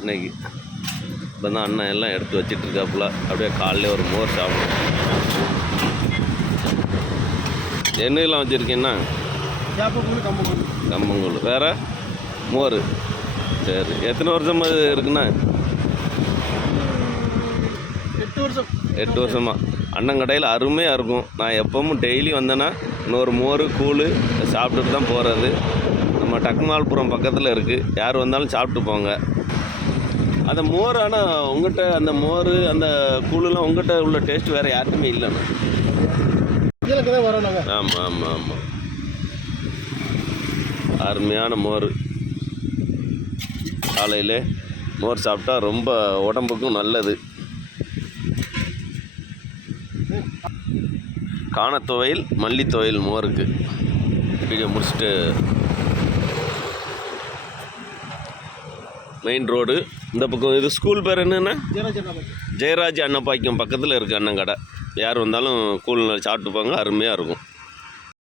இன்னைக்கு இப்போ தான் அண்ணன் எல்லாம் எடுத்து வச்சிட்ருக்காப்புல. அப்படியே காலையில் ஒரு மோர் சாப்பிடும். என்னெல்லாம் வச்சுருக்கீங்கன்னா கம்பங்கூழ் வேறு மோர். சரி, எத்தனை வருஷமா இருக்குண்ணா? 8 வருஷமா. அண்ணன் கடையில் அருமையாக இருக்கும். நான் எப்பவும் டெய்லி வந்தேன்னா இன்னொரு மோர் கூழ் சாப்பிட்டுட்டு தான் போகிறது. நம்ம டக்குமால்புரம் பக்கத்தில் இருக்குது. யார் வந்தாலும் சாப்பிட்டு போங்க. அந்த மோர் ஆனால் உங்கள்கிட்ட அந்த மோர் அந்த கூழுலாம் உங்கள்கிட்ட உள்ள டேஸ்ட் வேறு யாருக்குமே இல்லைண்ணா. ஆமாம் ஆமாம் ஆமாம், அருமையான மோர். காலையில் மோர் சாப்பிட்டா ரொம்ப உடம்புக்கும் நல்லது. காணத்துவையல் மல்லித்துவையல் மோருக்கு. வீடியோ முடிச்சுட்டு மெயின் ரோடு இந்த பக்கம். இது ஸ்கூல் பேர் என்னென்னா ஜெயராஜ் அன்னப்பாக்கியம் பக்கத்தில் இருக்குது அண்ணன் கடை. யார் வந்தாலும் கூழ் சாப்பிட்டு போங்க, அருமையாக இருக்கும்.